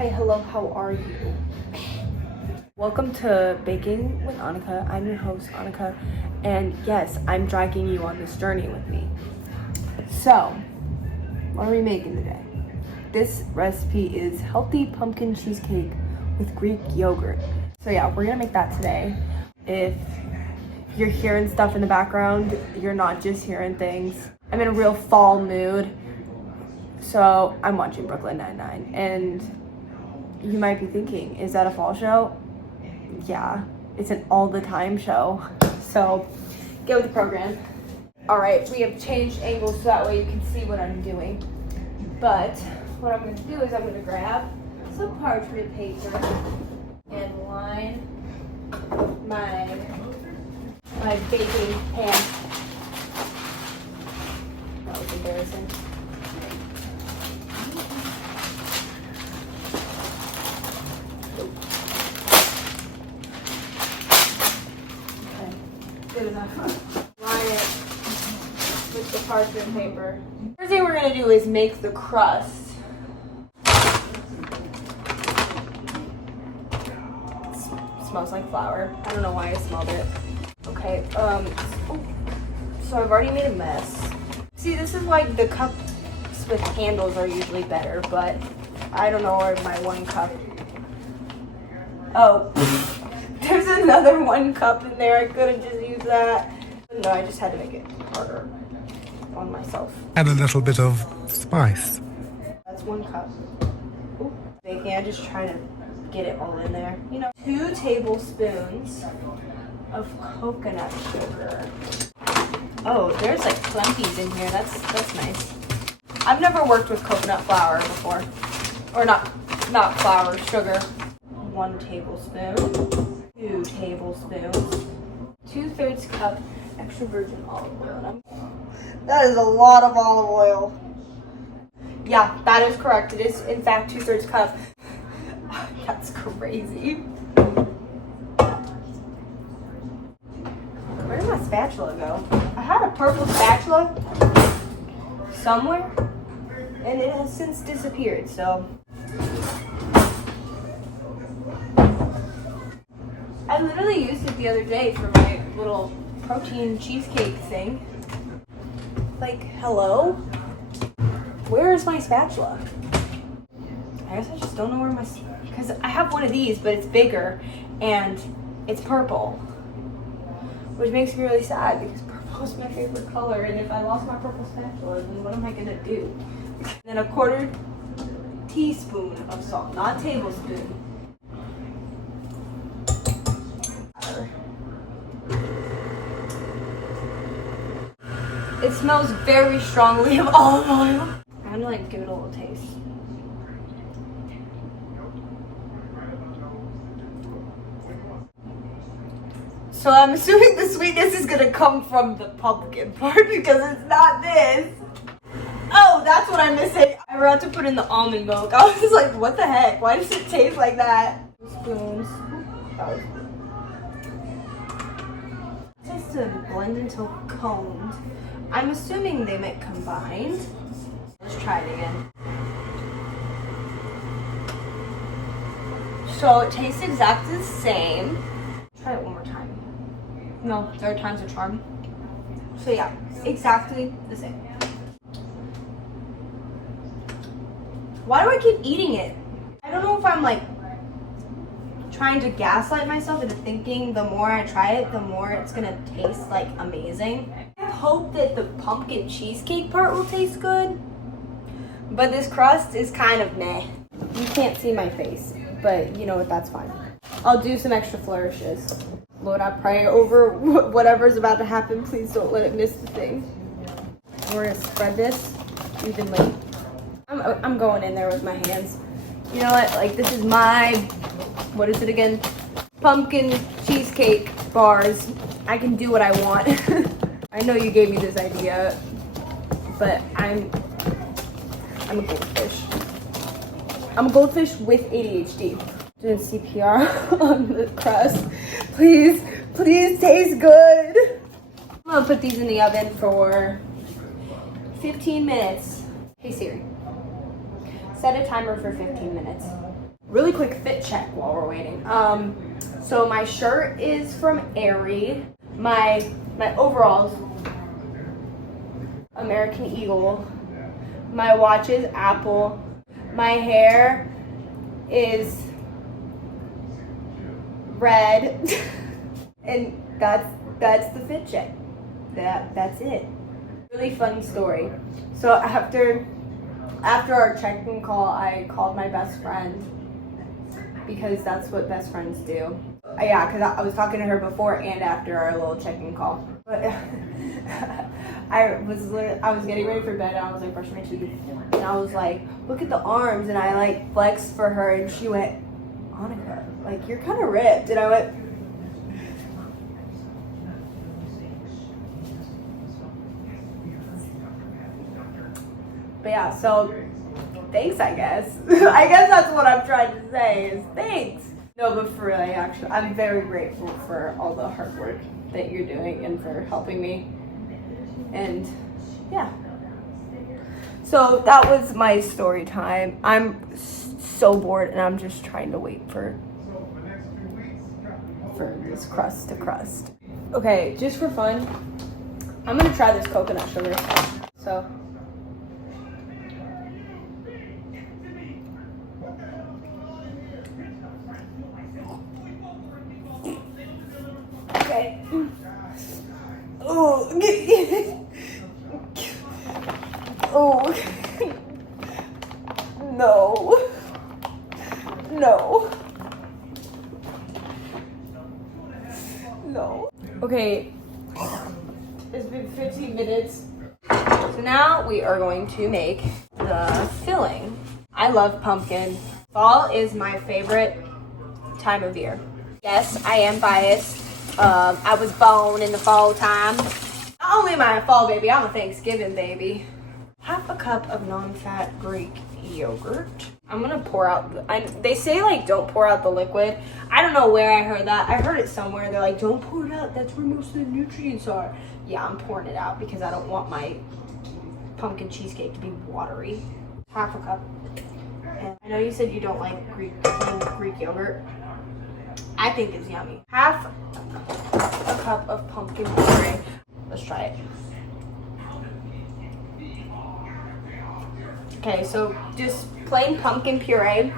Hi, hello, how are you? Welcome to Baking with Anika. I'm your host, Anika, and yes, I'm dragging you on this journey with me. So, what are we making today? This recipe is healthy pumpkin cheesecake with Greek yogurt. So yeah, we're gonna make that today. If you're hearing stuff in the background, you're not just hearing things. I'm in a real fall mood. So I'm watching Brooklyn Nine-Nine, and you might be thinking, is that a fall show? Yeah, it's an all the time show. So get with the program. All right, we have changed angles so that way you can see what I'm doing. But what I'm gonna do is I'm gonna grab some parchment paper and line my baking pan. That was embarrassing. Good enough. Line it with the parchment paper. First thing we're gonna do is make the crust. Smells like flour. I don't know why I smelled it. Okay, so I've already made a mess. See, this is why the cups with handles are usually better, but I don't know where my 1 cup. Oh. There's another 1 cup in there. I could have just used that. No, I just had to make it harder on myself. Add a little bit of spice. That's 1 cup. Ooh. Baking, I just try to get it all in there. 2 tablespoons of coconut sugar. Oh, there's like plenties in here. That's nice. I've never worked with coconut flour before. Or not flour, sugar. 1 tablespoon. 2 tablespoons, 2/3 cup extra virgin olive oil. That is a lot of olive oil. Yeah, that is correct. It is in fact 2/3 cup. That's crazy. Where did my spatula go? I had a purple spatula somewhere, and it has since disappeared, so. I literally used it the other day for my little protein cheesecake thing. Like, hello? Where is my spatula? I guess I just don't know where because I have one of these, but it's bigger and it's purple. Which makes me really sad because purple is my favorite color, and if I lost my purple spatula, then what am I gonna do? Then a 1/4 teaspoon of salt, not tablespoon. It smells very strongly of olive oil. I'm gonna give it a little taste. So I'm assuming the sweetness is gonna come from the pumpkin part because it's not this. Oh, that's what I'm missing. I forgot to put in the almond milk. I was just like, what the heck? Why does it taste like that? Spoons. To blend until coned. I'm assuming they meant combined. Let's try it again. So it tastes exactly the same. Try it one more time. No, 3rd time's a charm. So yeah, exactly the same. Why do I keep eating it? I don't know if I'm like trying to gaslight myself into thinking the more I try it, the more it's gonna taste like amazing. I hope that the pumpkin cheesecake part will taste good, but this crust is kind of meh. You can't see my face, but you know what, that's fine. I'll do some extra flourishes. Lord, I pray over whatever's about to happen, please don't let it miss the thing. We're gonna spread this evenly. I'm going in there with my hands. You know what, like this is my, what is it again? Pumpkin cheesecake bars. I can do what I want. I know you gave me this idea, but I'm a goldfish. I'm a goldfish with ADHD. Doing CPR on the crust. Please taste good. I'm gonna put these in the oven for 15 minutes. Hey Siri, set a timer for 15 minutes. Really quick fit check while we're waiting. So my shirt is from Aerie. My overalls, American Eagle. My watch is Apple. My hair is red. And that's the fit check. That's it. Really funny story. So after our check-in call, I called my best friend because that's what best friends do. Yeah, because I was talking to her before and after our little check-in call. But I was getting ready for bed and I was like brushing my teeth and I was like, look at the arms, and I like flexed for her and she went, Anika, like you're kind of ripped, and I went. But yeah, so thanks, I guess. I guess that's what I'm trying to say is thanks. No, but for real, I'm very grateful for all the hard work that you're doing and for helping me. And yeah. So that was my story time. I'm so bored and I'm just trying to wait for this crust to crust. Okay, just for fun, I'm gonna try this coconut sugar. So. Okay. Oh. Oh. No. No. No. Okay. It's been 15 minutes. So now we are going to make the filling. I love pumpkin. Fall is my favorite time of year. Yes, I am biased. I was born in the fall time. Not only am I a fall baby, I'm a Thanksgiving baby. Half a cup of non-fat Greek yogurt. I'm gonna pour out, they say like don't pour out the liquid. I don't know where I heard that. I heard it somewhere. They're like, don't pour it out. That's where most of the nutrients are. Yeah, I'm pouring it out because I don't want my pumpkin cheesecake to be watery. Half a cup. And I know you said you don't like Greek yogurt. I think it's yummy. Half a cup of pumpkin puree. Let's try it. Okay, so just plain pumpkin puree.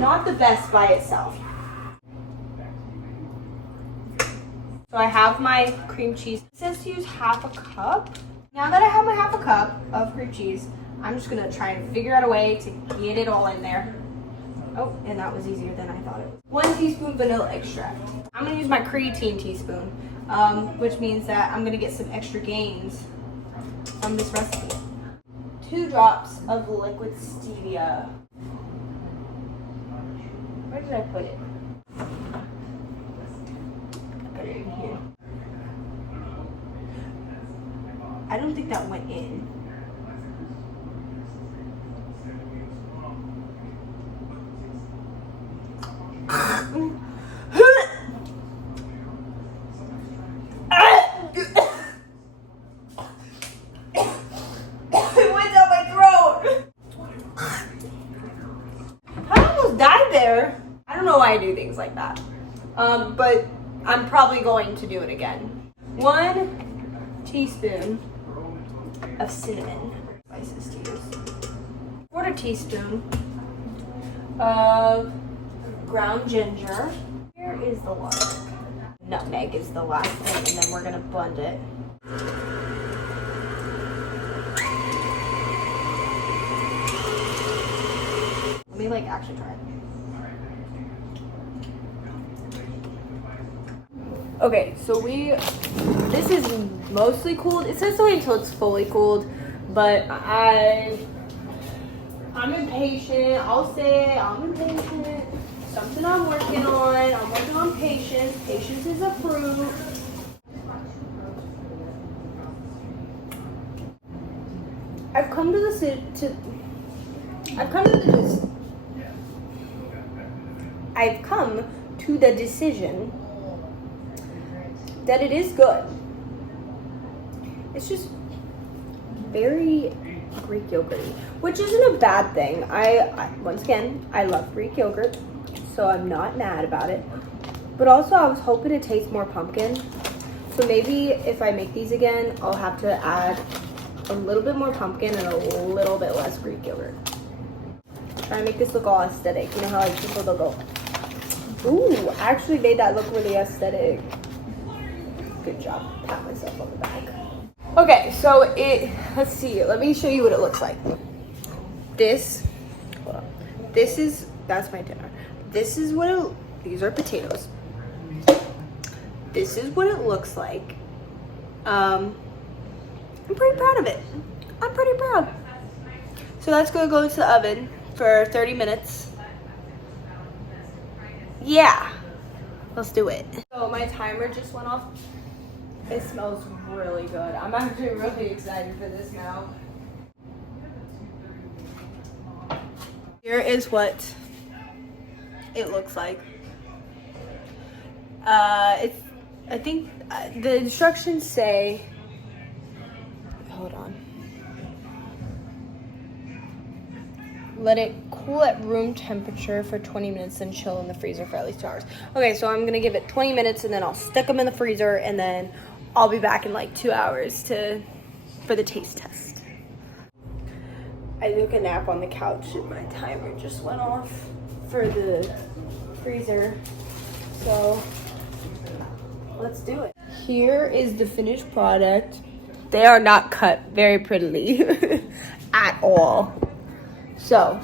Not the best by itself. So I have my cream cheese. It says to use half a cup. Now that I have my half a cup of cream cheese, I'm just gonna try and figure out a way to get it all in there. Oh, and that was easier than I thought it was. 1 teaspoon vanilla extract. I'm gonna use my creatine teaspoon, which means that I'm gonna get some extra gains from this recipe. 2 drops of liquid stevia. Where did I put it? I put it in here. I don't think that went in. It went down my throat. I almost died there. I don't know why I do things like that. But I'm probably going to do it again. 1 teaspoon of cinnamon spices to use. 1/4 teaspoon of ground ginger. Here is the water. Nutmeg is the last thing, and then we're gonna blend it. Let me like actually try it. Okay, so this is mostly cooled. It says to wait until it's fully cooled, but I'm impatient. I'll say it, I'm impatient. Something I'm working on. I'm working on patience. Patience is a fruit. I've come to the decision that it is good. It's just very Greek yogurty, which isn't a bad thing. I once again, I love Greek yogurt, so I'm not mad about it. But also I was hoping to taste more pumpkin. So maybe if I make these again, I'll have to add a little bit more pumpkin and a little bit less Greek yogurt. Try to make this look all aesthetic. You know how like people they'll go, ooh, I actually made that look really aesthetic. Good job. Pat myself on the back. Okay, so let's see. Let me show you what it looks like. This, hold on. That's my dinner. This is what these are potatoes. This is what it looks like. I'm pretty proud of it. I'm pretty proud. So that's gonna go into the oven for 30 minutes. Yeah, let's do it. So my timer just went off. It smells really good. I'm actually really excited for this now. Here is what it looks like. I think the instructions say, hold on. Let it cool at room temperature for 20 minutes and chill in the freezer for at least 2 hours. Okay, so I'm gonna give it 20 minutes and then I'll stick them in the freezer and then I'll be back in like 2 hours for the taste test. I took a nap on the couch and my timer just went off for the freezer. So let's do it. Here is the finished product. They are not cut very prettily at all. So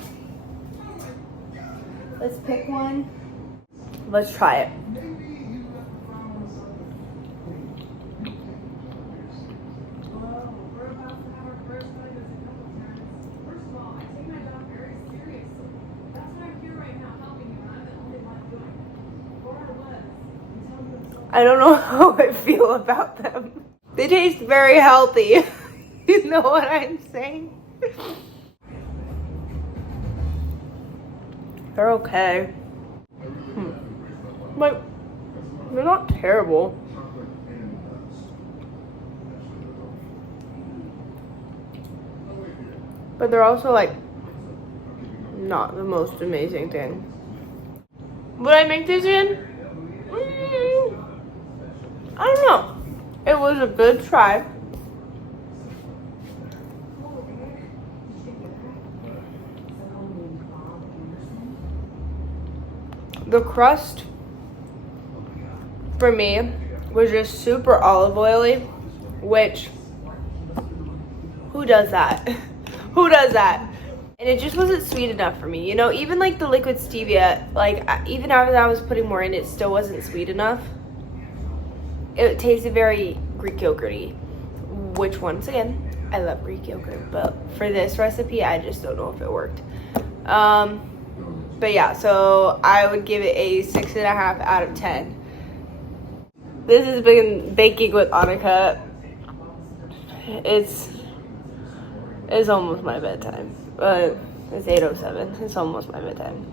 let's pick one. Let's try it. I don't know how I feel about them. They taste very healthy. You know what I'm saying? They're okay. Like, they're not terrible. But they're also like not the most amazing thing. Would I make this in? I don't know. It was a good try. The crust for me was just super olive oily, which, who does that? Who does that? And it just wasn't sweet enough for me. You know, even like the liquid stevia, like even after I was putting more in, it still wasn't sweet enough. It tasted very Greek yogurty, which once again, I love Greek yogurt, but for this recipe, I just don't know if it worked. But yeah, so I would give it a 6.5 out of 10. This has been Baking with Anika. It's almost my bedtime, but it's 8:07. It's almost my bedtime.